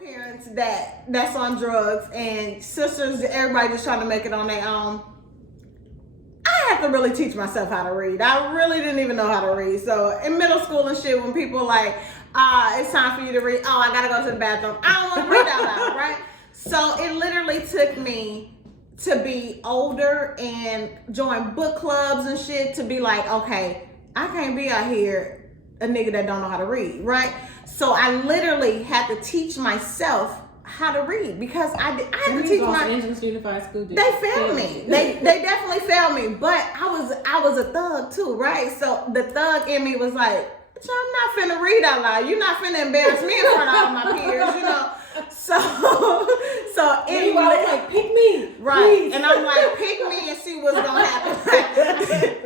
parents that's on drugs and sisters, everybody just trying to make it on their own. I have to really teach myself how to read. I really didn't even know how to read. So in middle school and shit, when people like, it's time for you to read. Oh, I gotta go to the bathroom. I don't want to read out loud, right? So it literally took me to be older and join book clubs and shit to be like, okay, I can't be out here a nigga that don't know how to read, right? So I literally had to teach myself how to read because I had to teach my Angeles Unified School District. They failed me. They definitely failed me. But I was a thug too, right? So the thug in me was like, I'm not finna read out loud. You're not finna embarrass me in front of all my peers, you know. So you was like, pick me, right? Please. And I'm like, pick me and see what's gonna happen.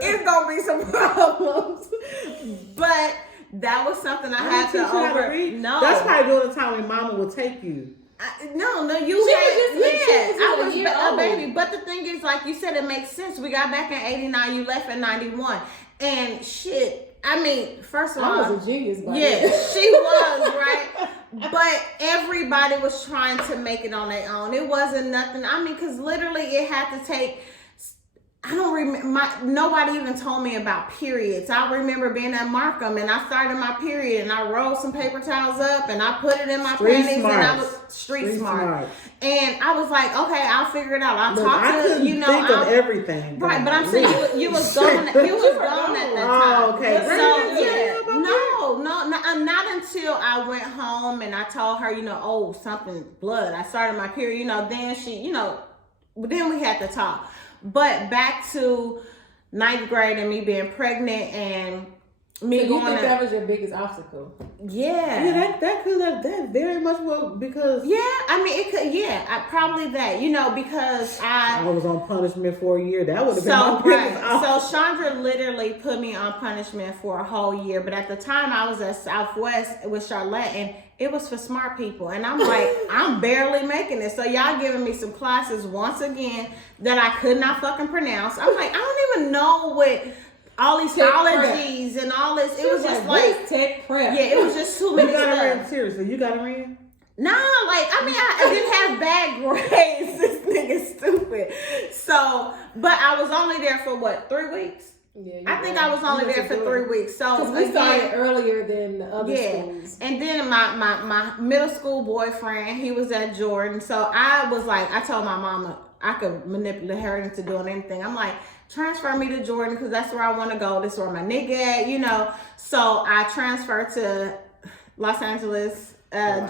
It's gonna be some problems, but that was something I had to over. No, that's probably during the time when Mama would take you. No, you she had, was just, yeah, I was a a baby. But the thing is, like you said, it makes sense. We got back in 89, you left in 91. And shit, I mean, first of all, I was a genius by yeah, then. she was, right? But everybody was trying to make it on their own. It wasn't nothing. I mean, because literally it had to take, I don't remember, nobody even told me about periods. I remember being at Markham and I started my period and I rolled some paper towels up and I put it in my panties and I was street smart. And I was like, okay, I'll figure it out. I'll talk to, you know. Think of everything. Right, but I'm saying you was gone at that time. Oh, okay. So yeah, not until I went home and I told her, you know, oh, something blood. I started my period, you know, then she, you know, then we had to talk. But back to 9th grade and me being pregnant and me so going. You think that was your biggest obstacle? Yeah. Yeah, that could have that very much well because. Yeah, I mean it could. Yeah, probably that. You know, because I was on punishment for a year. That would have been so my biggest right. So Chandra literally put me on punishment for a whole year. But at the time, I was at Southwest with Charlotte, and it was for smart people. And I'm like, I'm barely making it. So y'all giving me some classes once again that I could not fucking pronounce. I'm like, I don't even know what all these ologies and all this. It was just like tech prep. Yeah, it was just too many. You got to read seriously. You got to read. No, like I mean, I didn't have bad grades. This nigga's stupid. So, but I was only there for what, 3 weeks? Yeah, I think I was only there for 3 weeks. So we started earlier than the other schools. And then my middle school boyfriend, he was at Jordan. So I was like, I told my mama I could manipulate her into doing anything. I'm like, transfer me to Jordan because that's where I want to go. This is where my nigga at, you know. So I transferred to Los Angeles,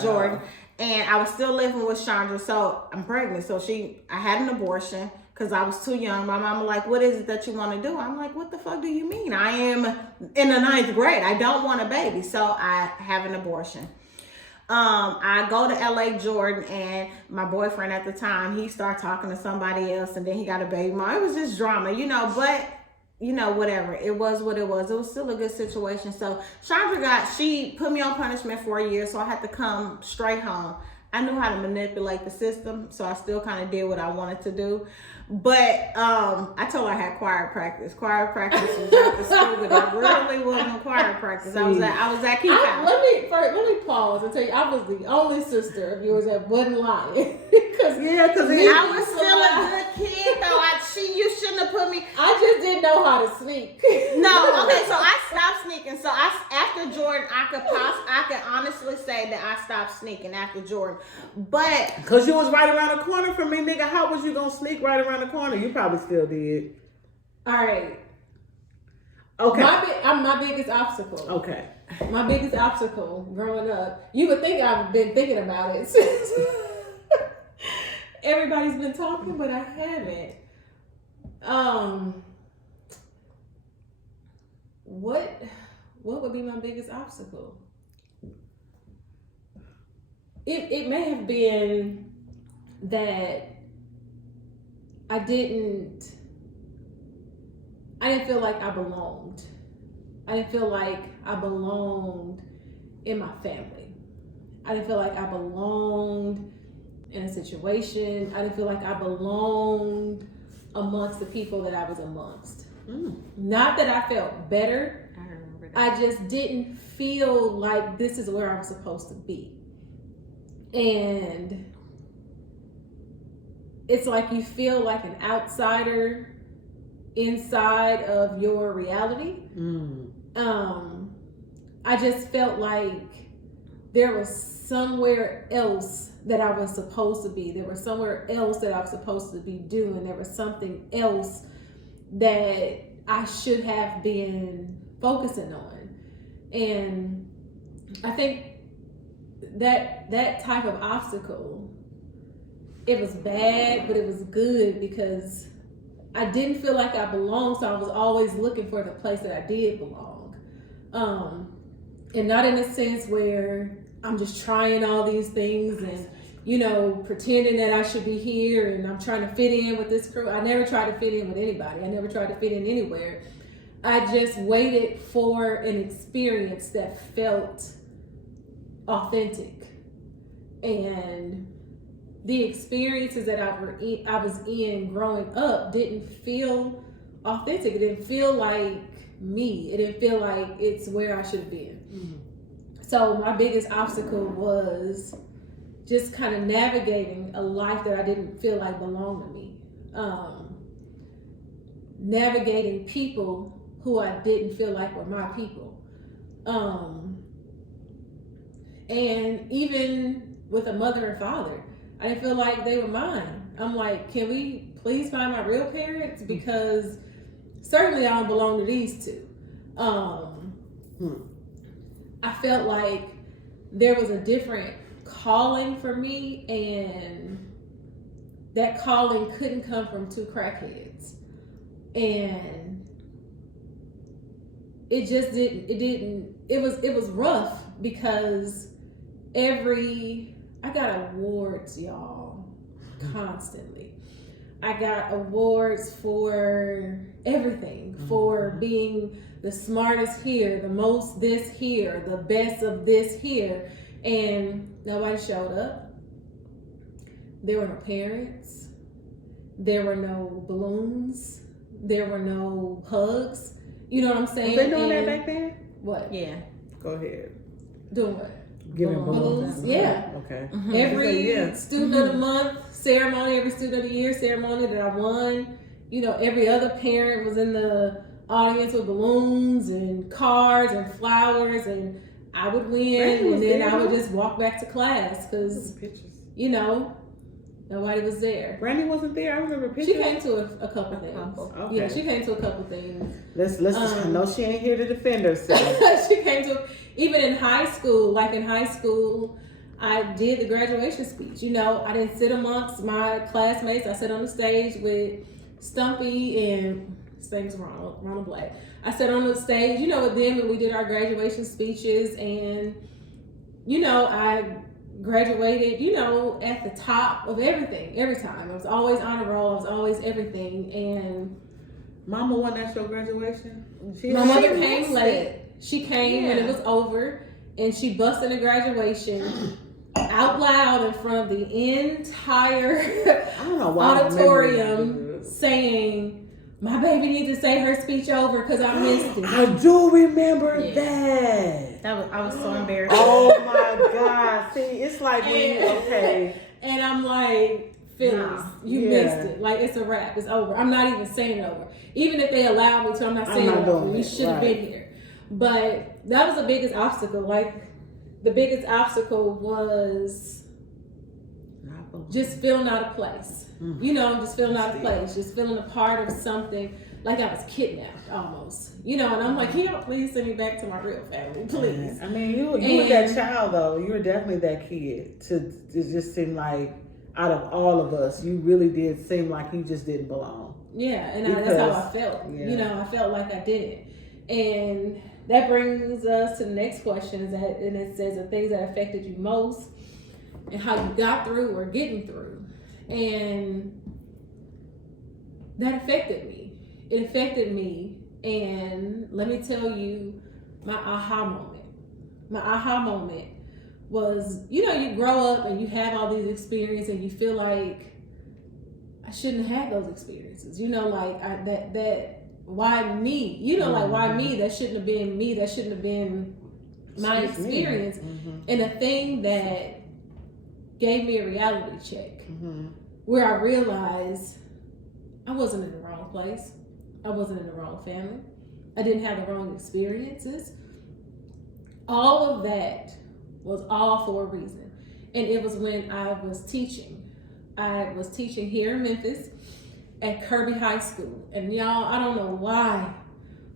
Jordan, and I was still living with Chandra. So I'm pregnant. So I had an abortion because I was too young. My mama like, what is it that you want to do? I'm like, what the fuck do you mean? I am in the 9th grade. I don't want a baby. So I have an abortion. I go to LA Jordan and my boyfriend at the time, he started talking to somebody else and then he got a baby mom. It was just drama, you know, but you know, whatever. It was what it was. It was still a good situation. So Chandra she put me on punishment for a year, so I had to come straight home. I knew how to manipulate the system, so I still kind of did what I wanted to do. But I told her I had choir practice. Choir practice was at the school, but I really wasn't choir practice. I was at Keith House. Let me pause and tell you, I was the only sister of yours that wasn't lying. Because I was still a good kid, though. You shouldn't have put me. I just didn't know how to sneak. No, okay, so I stopped sneaking. So after Jordan, I could honestly say that I stopped sneaking after Jordan. But because you was right around the corner from me, nigga, how was you gonna sneak right around the corner? You probably still did. All right. Okay. My biggest obstacle. Okay. My biggest obstacle growing up. You would think I've been thinking about it since everybody's been talking, but I haven't. What would be my biggest obstacle? It may have been that I didn't feel like I belonged. I didn't feel like I belonged in my family. I didn't feel like I belonged in a situation. I didn't feel like I belonged amongst the people that I was amongst. Not that I felt better. I remember that. I just didn't feel like this is where I'm supposed to be. And it's like you feel like an outsider inside of your reality. I just felt like there was somewhere else that I was supposed to be. There was somewhere else that I was supposed to be doing. There was something else that I should have been focusing on. And I think that type of obstacle, it was bad, but it was good because I didn't feel like I belonged, so I was always looking for the place that I did belong. And not in a sense where I'm just trying all these things and, you know, pretending that I should be here and I'm trying to fit in with this crew. I never tried to fit in with anybody. I never tried to fit in anywhere. I just waited for an experience that felt authentic. And the experiences that I was in growing up didn't feel authentic. It didn't feel like me. It didn't feel like it's where I should have been. So my biggest obstacle was just kind of navigating a life that I didn't feel like belonged to me. Navigating people who I didn't feel like were my people. And even with a mother and father, I didn't feel like they were mine. I'm like, can we please find my real parents? Because certainly I don't belong to these two. I felt like there was a different calling for me, and that calling couldn't come from two crackheads. And it just didn't, it was rough because I got awards, y'all, constantly. I got awards for everything, for being the smartest here, the most this here, the best of this here, and nobody showed up. There were no parents. There were no balloons. There were no hugs. You know what I'm saying? Was they doing that back then? What? Yeah. Go ahead. Doing what? Giving Balloons, yeah. Okay. Every student of the month ceremony, every student of the year ceremony that I won, you know, every other parent was in the audience with balloons and cards and flowers, and I would win, and then I would just walk back to class because, you know, nobody was there. Brandy wasn't there. I remember pictures. She came to a couple things. Okay. Yeah, she came to a couple things. Let's I know she ain't here to defend herself. She came to, even in high school, like in high school, I did the graduation speech. You know, I didn't sit amongst my classmates. I sat on the stage with Stumpy and his name's Ronald Black. I sat on the stage, you know, with them when we did our graduation speeches, and, you know, I graduated, you know, at the top of everything, every time. I was always honor roll, I was always everything. And Mama wasn't at your graduation? my mother came late. She came when it was over, and she busted a graduation out loud in front of the entire auditorium saying, my baby needs to say her speech over because I missed it. I do remember that. I was so embarrassed. Oh my God. See, it's like okay. And I'm like, Phyllis, you missed it. Like, it's a wrap. It's over. I'm not even saying it over. Even if they allow me to, I'm not saying it over. You should have been here. But that was the biggest obstacle. Like, the biggest obstacle was just feeling out of place. You know, just feeling out of place. Just feeling a part of something, like I was kidnapped almost. You know, and I'm like, please send me back to my real family, please. I mean, you were that child, though. You were definitely that kid. It just seemed like, out of all of us, you really did seem like you just didn't belong. Yeah, and that's how I felt. Yeah. You know, I felt like I didn't. And that brings us to the next question, and it says the things that affected you most and how you got through or getting through. And that affected me. It affected me. And let me tell you my aha moment. My aha moment was, you know, you grow up and you have all these experiences and you feel like I shouldn't have those experiences. You know, like that why me? You know, like why me? That shouldn't have been me. That shouldn't have been my experience. And the thing that gave me a reality check where I realized I wasn't in the wrong place. I wasn't in the wrong family. I didn't have the wrong experiences. All of that was all for a reason. And it was when I was teaching. I was teaching here in Memphis at Kirby High School. And y'all, I don't know why,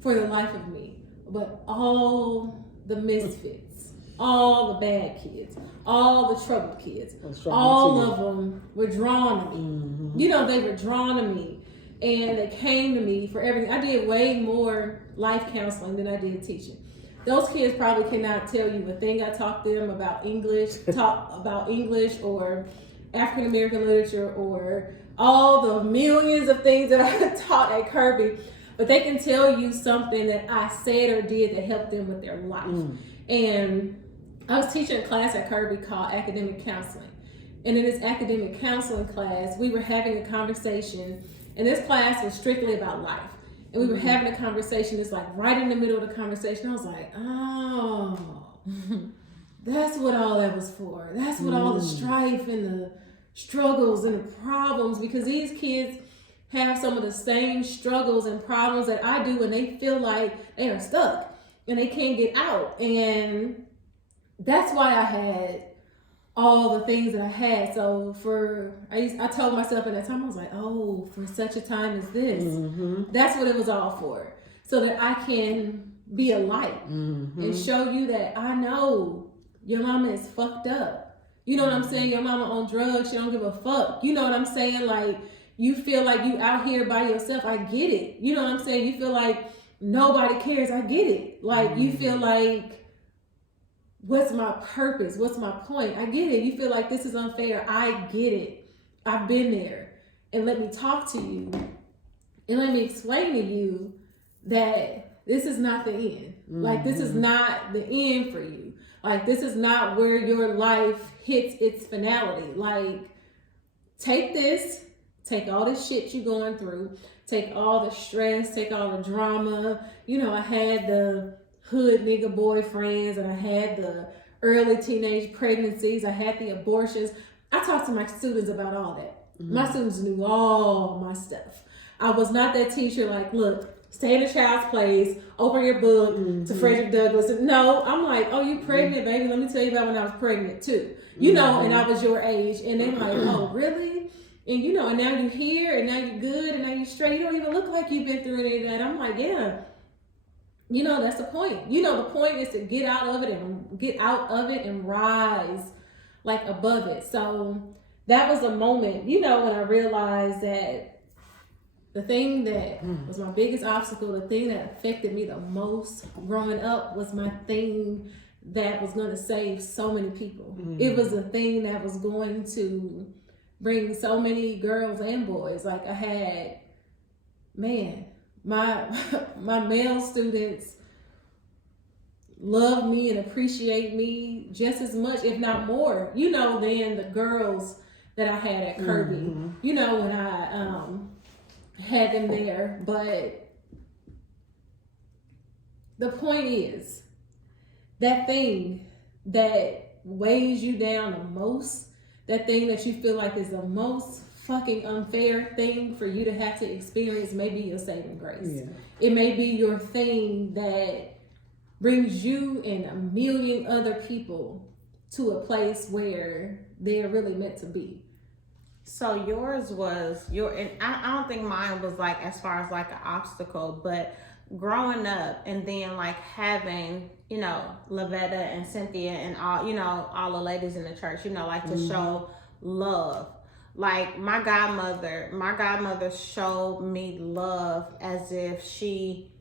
for the life of me, but all the misfits, all the bad kids, all the troubled kids, all of them were drawn to me. You know, they were drawn to me. And they came to me for everything. I did way more life counseling than I did teaching. Those kids probably cannot tell you a thing I taught them about English, or African American literature, or all the millions of things that I taught at Kirby. But they can tell you something that I said or did that helped them with their life. And I was teaching a class at Kirby called Academic Counseling. And in this academic counseling class, we were having a conversation. And this class was strictly about life. And we were having a conversation. It's like right in the middle of the conversation, I was like, oh, that's what all that was for. That's what all the strife and the struggles and the problems, because these kids have some of the same struggles and problems that I do, and they feel like they are stuck and they can't get out. And that's why I had all the things that I had. So I told myself at that time, I was like, oh, for such a time as this, that's what it was all for. So that I can be a light and show you that I know your mama is fucked up. You know what I'm saying? Your mama on drugs, she don't give a fuck. You know what I'm saying? Like, you feel like you out here by yourself. I get it. You know what I'm saying? You feel like nobody cares. I get it. Like, you feel like, what's my purpose? What's my point? I get it. You feel like this is unfair. I get it. I've been there. And let me talk to you. And let me explain to you that this is not the end. Like, this is not the end for you. Like, this is not where your life hits its finality. Like, take this. Take all this shit you're going through. Take all the stress. Take all the drama. You know, I had the hood nigga boyfriends, and I had the early teenage pregnancies. I had the abortions. I talked to my students about all that. My students knew all my stuff. I was not that teacher like, look, stay in a child's place, open your book to Frederick Douglass. No, I'm like, oh, you pregnant, baby? Let me tell you about when I was pregnant too. You know, and I was your age. And they're like, oh, really? And you know, and now you're here, and now you're good, and now you're straight. You don't even look like you've been through any of that. I'm like, yeah. You know, that's the point. You know, the point is to get out of it and rise like above it. So that was a moment, you know, when I realized that the thing that was my biggest obstacle, the thing that affected me the most growing up, was my thing that was going to save so many people. It was a thing that was going to bring so many girls and boys. Like, I had, man, my male students love me and appreciate me just as much, if not more, you know, than the girls that I had at Kirby, you know, when I had them there. But the point is, that thing that weighs you down the most, that thing that you feel like is the most fucking unfair thing for you to have to experience, may be your saving grace. It may be your thing that brings you and a million other people to a place where they're really meant to be. So yours was and I don't think mine was like as far as like an obstacle, but growing up and then like having, you know, Lavetta and Cynthia and all, you know, all the ladies in the church, you know, like to show love. Like my godmother showed me love as if she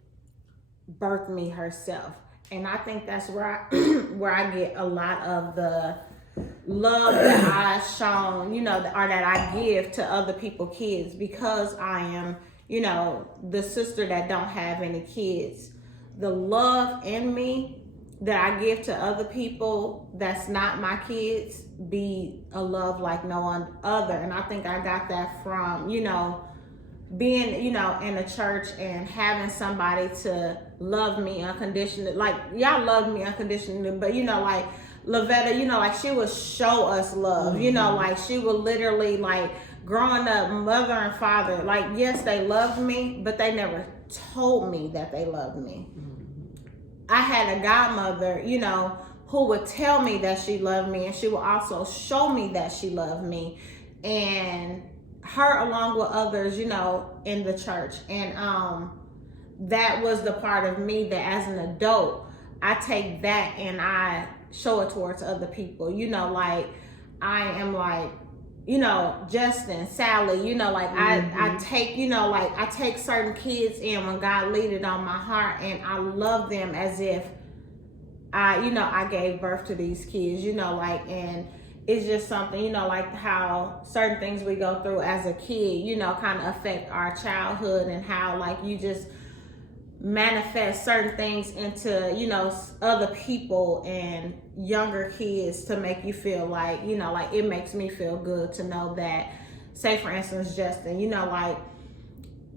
birthed me herself. And I think that's where I get a lot of the love that I've shown, you know, or that I give to other people's kids, because I am, you know, the sister that don't have any kids. The love in me that I give to other people that's not my kids be a love like no one other. And I think I got that from, you know, being, you know, in a church and having somebody to love me unconditionally. Like, y'all love me unconditionally, but you know, like Lavetta, you know, like she would show us love, you know, like she would literally, like, growing up, mother and father, like, yes, they loved me, but they never told me that they loved me. I had a godmother, you know, who would tell me that she loved me, and she would also show me that she loved me, and her along with others, you know, in the church. And that was the part of me that as an adult, I take that and I show it towards other people, you know, like I am like, you know, Justin, Sally, you know, like I take, you know, like I take certain kids in when God laid it on my heart, and I love them as if I gave birth to these kids, you know, like, and it's just something, you know, like how certain things we go through as a kid, you know, kind of affect our childhood, and how like you just manifest certain things into, you know, other people and younger kids to make you feel like, you know, like it makes me feel good to know that, say for instance, Justin, you know, like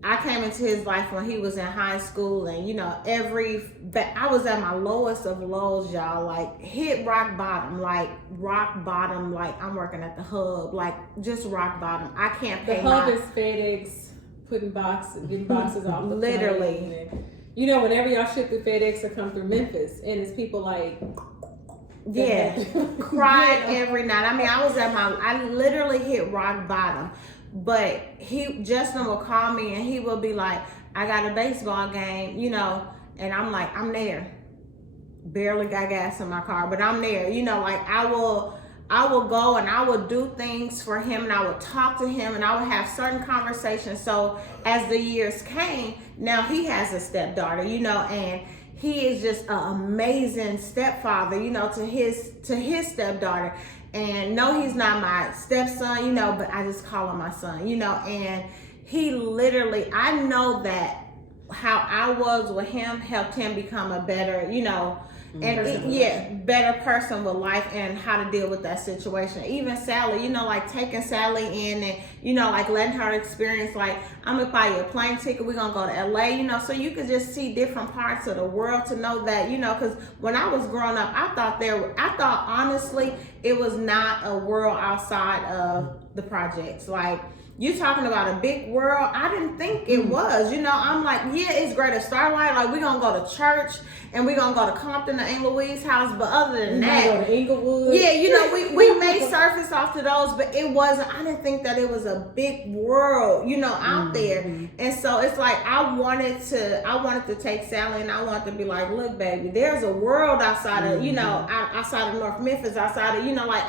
I came into his life when he was in high school, and you know, I was at my lowest of lows, y'all, like hit rock bottom, like I'm working at the hub, like just rock bottom. I can't pay the hub is FedEx getting boxes off the literally plane. And, you know, whenever y'all ship through FedEx or come through Memphis, and it's people like, cried every night. I mean, I literally hit rock bottom. But Justin will call me and he will be like, I got a baseball game, you know, and I'm like, I'm there. Barely got gas in my car, but I'm there, you know, like I will go and I will do things for him, and I will talk to him, and I will have certain conversations. So as the years came, now he has a stepdaughter, you know, and he is just an amazing stepfather, you know, to his stepdaughter. And no, he's not my stepson, you know, but I just call him my son, you know, and he literally, I know that how I was with him helped him become a better, you know, better person with life, and how to deal with that situation. Even Sally, you know, like taking Sally in and, you know, like letting her experience, like, I'm gonna buy you a plane ticket, we're gonna go to LA, you know, so you could just see different parts of the world, to know that, you know, because when I was growing up, I thought honestly it was not a world outside of the projects. Like, you talking about a big world, I didn't think it was, you know. I'm like, yeah, it's great at Starlight, like we're gonna go to church and we're gonna go to Compton or Aunt Louise's house, but other than that, go to Inglewood. yeah, you know, we may surface off to those, but it wasn't, I didn't think that it was a big world, you know, out there. And so it's like I wanted to take Sally, and I wanted to be like, look baby, there's a world outside of, you know, outside of North Memphis, outside of, you know, like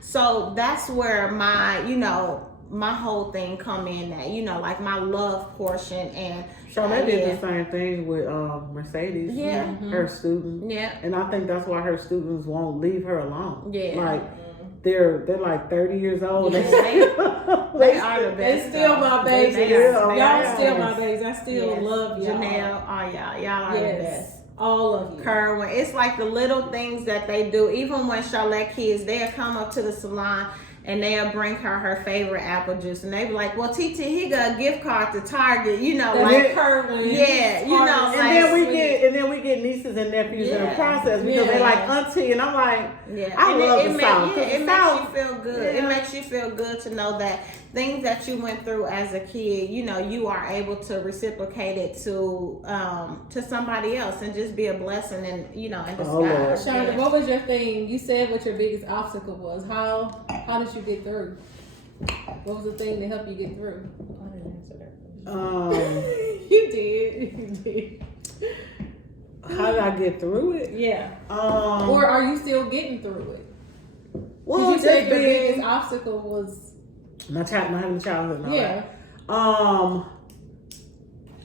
so that's where my, you know, my whole thing come in, that, you know, like my love portion. And Charlotte did the same thing with Mercedes, her student. Yeah. And I think that's why her students won't leave her alone. Yeah. Like they're like 30 years old. Yeah. They are the best. They still my babies. Y'all still my babies. I still love y'all. Janelle, y'all are the best. All of you. Kerwin, it's like the little things that they do. Even when Charlotte kids, they'll come up to the salon and they'll bring her favorite apple juice, and they be like, well, TT, he got a gift card to Target, you know, like Kerwin. Yeah, you know, and then we get nieces and nephews in the process, because they like auntie, and I'm like, I love the South. It makes you feel good. It makes you feel good to know that things that you went through as a kid, you know, you are able to reciprocate it to somebody else, and just be a blessing, and you know, in disguise. Shonda, what was your thing? You said what your biggest obstacle was. How did you get through? What was the thing that helped you get through? I didn't answer that. You did. How did I get through it? Yeah. Or are you still getting through it? Well, you said your biggest obstacle was not having a childhood. And all yeah.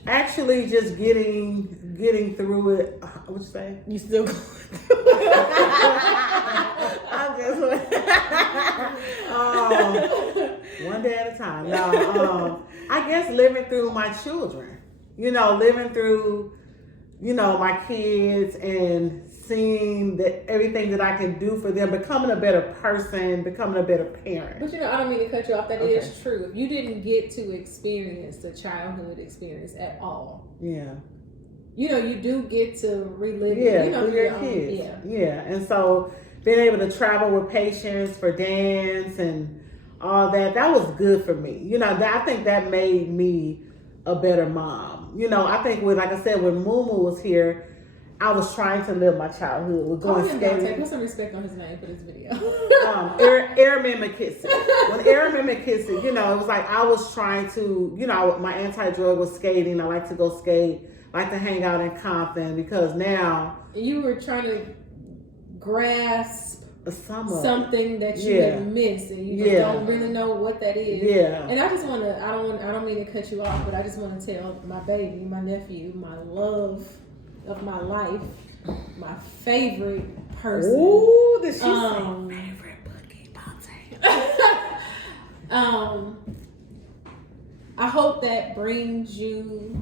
that. Actually, just getting through it. What you say? You still going? I'm just one day at a time. No, I guess living through my children. You know, living through, you know, my kids, and seeing that everything that I can do for them, becoming a better person, becoming a better parent. But you know, I don't mean to cut you off. That is true. If you didn't get to experience the childhood experience at all, you know, you do get to relive. Yeah, you know, through your kids. Yeah, and so being able to travel with patients for dance and all that, that was good for me. You know, I think that made me a better mom. You know, I think like I said, when Mumu was here, I was trying to live my childhood with going skating. Put some respect on his name for this video. Airman McKissick. When Airman McKissick, you know, it was like I was trying to, you know, my anti-drug was skating. I like to go skate, like to hang out in Compton, because now you were trying to grasp something that you yeah. had missed, and you just don't really know what that is. Yeah. And I just want to, I don't mean to cut you off, but I just want to tell my baby, my nephew, my love of my life, my favorite person. Ooh, this is favorite Boogie Bonte. I hope that brings you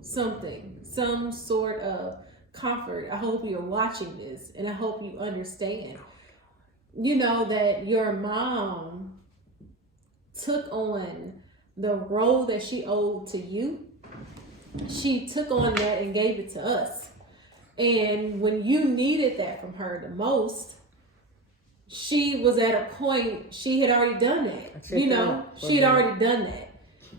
something, some sort of comfort. I hope you're watching this, and I hope you understand, you know, that your mom took on the role that she owed to you. She took on that and gave it to us. And when you needed that from her the most, she was at a point, she had already done that. You know, she had already done that.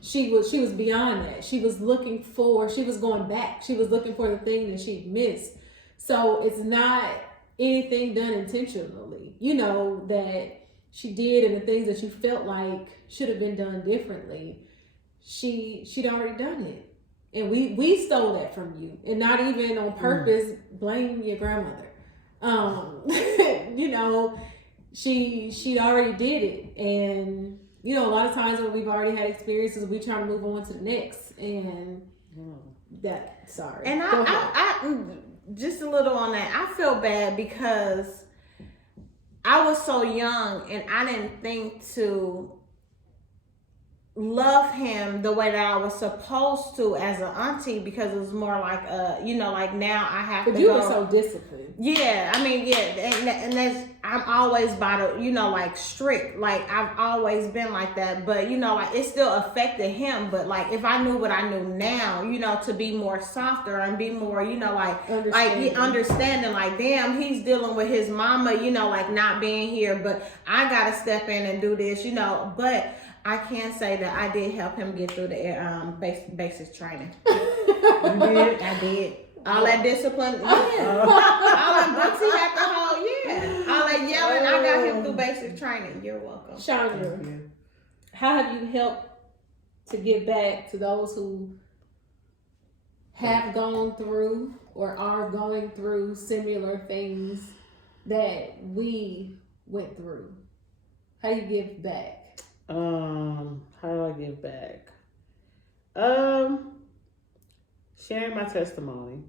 She was beyond that. She was looking for, she was going back. She was looking for the thing that she missed. So it's not anything done intentionally, you know, that she did, and the things that you felt like should have been done differently. She'd already done it. And we stole that from you, and not even on purpose. Blame your grandmother. You know, she already did it. And you know, a lot of times when we've already had experiences, we try to move on to the next, and that. Sorry. And I just a little on that. I feel bad because I was so young, and I didn't think to love him the way that I was supposed to as an auntie, because it was more like you know, like now I have but to you go. were so disciplined. Yeah, I mean, yeah, and that's, I'm always by the, you know, like strict, like I've always been like that, but you know, like it still affected him. But like if I knew what I knew now, you know, to be more softer and be more, you know, like understanding, like damn, he's dealing with his mama, you know, like not being here, but I gotta step in and do this, you know. But I can say that I did help him get through the basic training. You did? I did. All that discipline, yeah. All that books he had to hold, yeah. All that yelling, I got him through basic training. You're welcome. Chandra, how have you helped to give back to those who have gone through or are going through similar things that we went through? How do you give back? How do I give back? Sharing my testimony,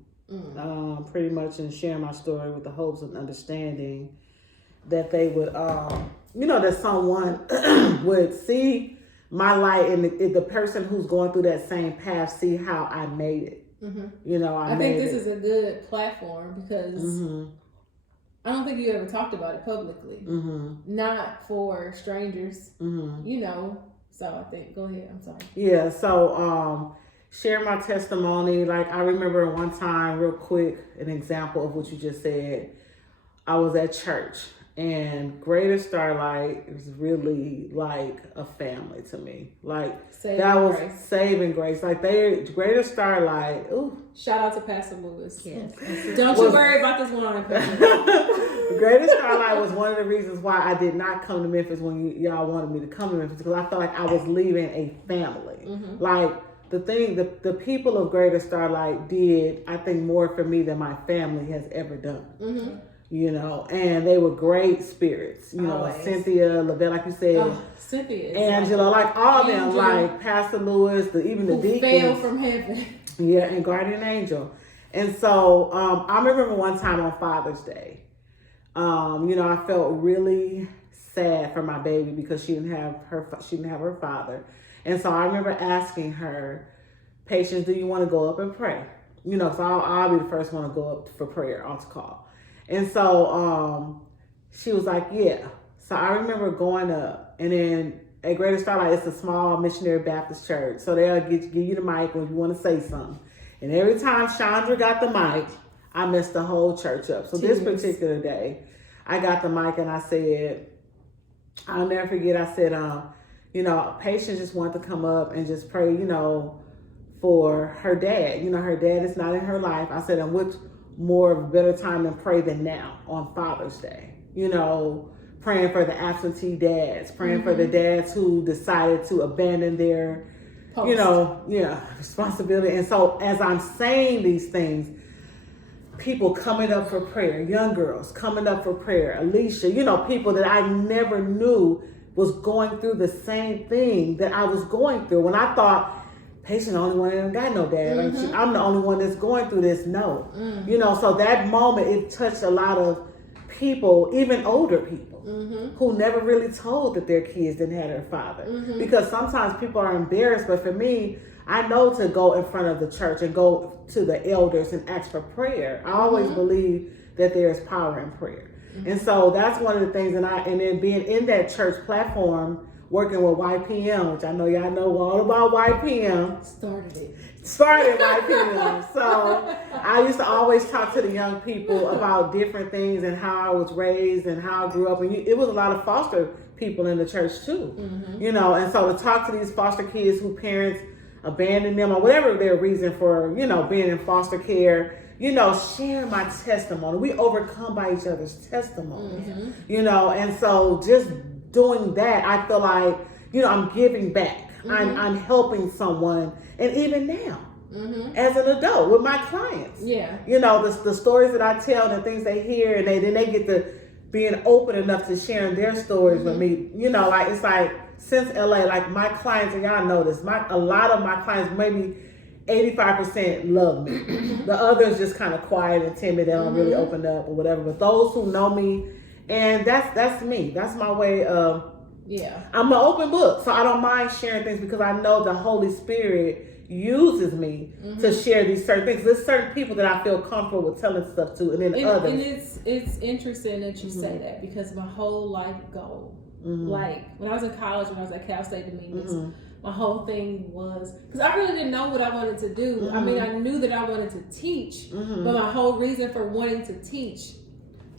pretty much, and sharing my story with the hopes and understanding that they would, you know, that someone would see my light, and the person who's going through that same path see how I made it. You know, I think this is a good platform because I don't think you ever talked about it publicly, not for strangers, you know. So I think, go ahead. I'm sorry. Yeah. So, share my testimony. Like I remember one time, real quick, an example of what you just said. I was at church, and Greater Starlight is really like a family to me. Like saving grace. Like Greater Starlight. Ooh. Shout out to Pastor Lewis. Yes. Don't you worry about this one. Greater Starlight was one of the reasons why I did not come to Memphis when y'all wanted me to come to Memphis, because I felt like I was leaving a family. Like the people of Greater Starlight did, I think, more for me than my family has ever done. You know, and they were great spirits. You know, Cynthia, Lavette, like you said, Cynthia, Angela, like all of them, like Pastor Lewis, even the deacons fell from heaven. Yeah, and Guardian Angel. And so I remember one time on Father's Day, you know, I felt really sad for my baby because she didn't have her father. And so I remember asking her, Patience, do you want to go up and pray? You know, so I'll be the first one to go up for prayer, altar call. And so she was like, yeah. So I remember going up, and then at Greater Starlight, it's a small missionary Baptist church. So they'll give you the mic when you want to say something. And every time Chandra got the mic, I messed the whole church up. So this particular day, I got the mic and I said, I'll never forget, I said, Patience just wanted to come up and just pray, for her dad. Her dad is not in her life. I said, and which more of a better time than pray than now on Father's Day? Praying for the absentee dads, praying for the dads who decided to abandon their, responsibility. And so as I'm saying these things, people coming up for prayer, young girls coming up for prayer, Alicia, people that I never knew was going through the same thing that I was going through. When I thought, Patient, the only one that ain't got no dad. I'm the only one that's going through this. No. So that moment, it touched a lot of people, even older people, who never really told that their kids didn't have their father. Because sometimes people are embarrassed, but for me, I know to go in front of the church and go to the elders and ask for prayer. I always believe that there is power in prayer. And so that's one of the things, and then being in that church platform, working with YPM, which I know y'all know all about YPM. Started YPM. So I used to always talk to the young people about different things and how I was raised and how I grew up. And it was a lot of foster people in the church too, and so to talk to these foster kids who parents abandoned them or whatever their reason for, being in foster care, sharing my testimony. We overcome by each other's testimonies, and so just doing that, I feel like, I'm giving back. I'm helping someone. And even now, as an adult with my clients, the stories that I tell, the things they hear, and then they get to being open enough to sharing their stories with me. It's like since LA, like my clients, and y'all know this, a lot of my clients, maybe 85% love me. The others just kind of quiet and timid. They don't really open up or whatever. But those who know me, and that's me. That's my way of. I'm an open book, so I don't mind sharing things because I know the Holy Spirit uses me to share these certain things. There's certain people that I feel comfortable with telling stuff to, and then others. And it's interesting that you say that, because my whole life goal, like when I was in college, when I was at Cal State Dominguez, my whole thing was, because I really didn't know what I wanted to do. I mean, I knew that I wanted to teach, but my whole reason for wanting to teach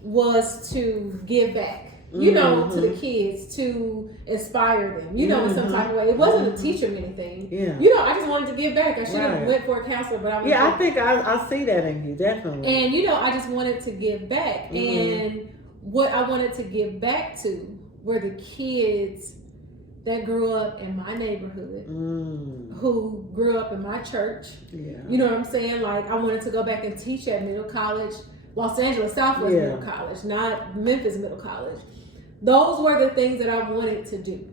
was to give back. To the kids, to inspire them, in some type of way. It wasn't to teach them anything. I just wanted to give back. I should have went for a counselor, but I was I think I see that in you, definitely. And, I just wanted to give back. And what I wanted to give back to were the kids that grew up in my neighborhood, who grew up in my church. You know what I'm saying? Like, I wanted to go back and teach at Middle College, Los Angeles Southwest Middle College, not Memphis Middle College. Those were the things that I wanted to do.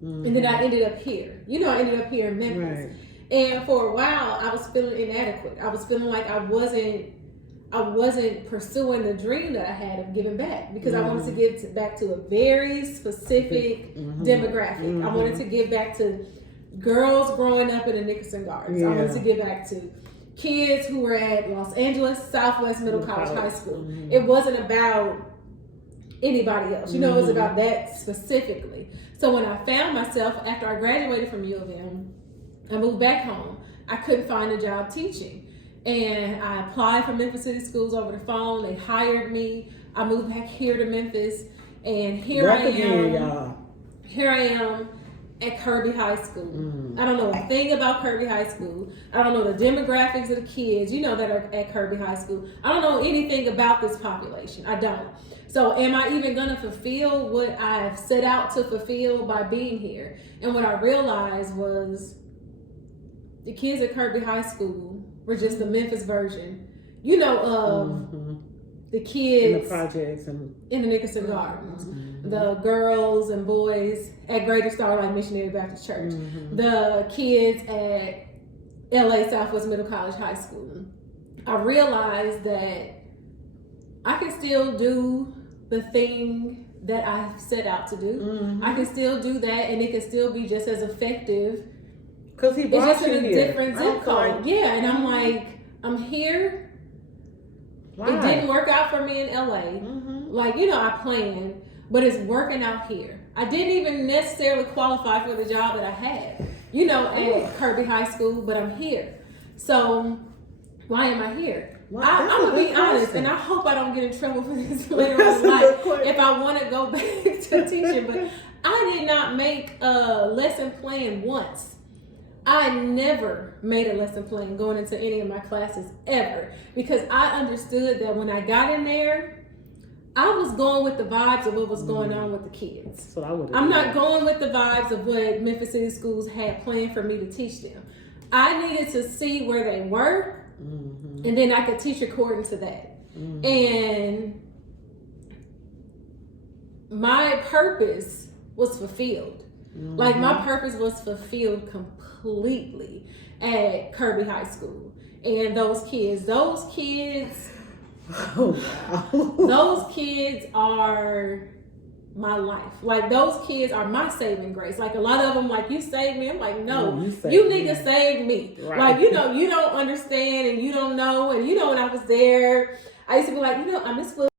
And then I ended up here. I ended up here in Memphis. Right. And for a while, I was feeling inadequate. I was feeling like I wasn't pursuing the dream that I had of giving back, because I wanted to give back to a very specific demographic. I wanted to give back to girls growing up in the Nickerson Gardens. I wanted to give back to kids who were at Los Angeles Southwest Middle College High School. It wasn't about anybody else. It was about that specifically. So when I found myself, after I graduated from U of M, I moved back home. I couldn't find a job teaching. And I applied for Memphis City Schools over the phone. They hired me. I moved back here to Memphis. And here I am at Kirby High School. I don't know a thing about Kirby High School. I don't know the demographics of the kids, that are at Kirby High School. I don't know anything about this population. I don't. So am I even going to fulfill what I've set out to fulfill by being here? And what I realized was the kids at Kirby High School were just the Memphis version, of the kids in the projects and in the Nickerson Gardens, the girls and boys at Greater Starlight Missionary Baptist Church, the kids at LA Southwest Middle College High School. I realized that I can still do the thing that I set out to do. I can still do that, and it can still be just as effective. Because he brought it's just you in a here. different zip code. And I'm like, I'm here. Wow. It didn't work out for me in LA. I planned, but it's working out here. I didn't even necessarily qualify for the job that I had, at Kirby High School, but I'm here. So why am I here? Well, I'm that's a gonna be good honest, question. and I hope I don't get in trouble for this later That's on a in good life question. if I want to go back to teaching. But I did not make a lesson plan once. I never made a lesson plan going into any of my classes ever, because I understood that when I got in there, I was going with the vibes of what was going on with the kids. That's what I would. I'm not going with the vibes of what Memphis City Schools had planned for me to teach them. I needed to see where they were, and then I could teach according to that. And my purpose was fulfilled. Like, my purpose was fulfilled completely at Kirby High School. And those kids Oh wow. those kids are my life. Like, those kids are my saving grace. Like, a lot of them, like, you saved me. I'm like, no, You saved you me. niggas saved me. Right. Like, you know, you don't understand, and you don't know. And you know, when I was there, I used to be like, you know, I miss Will.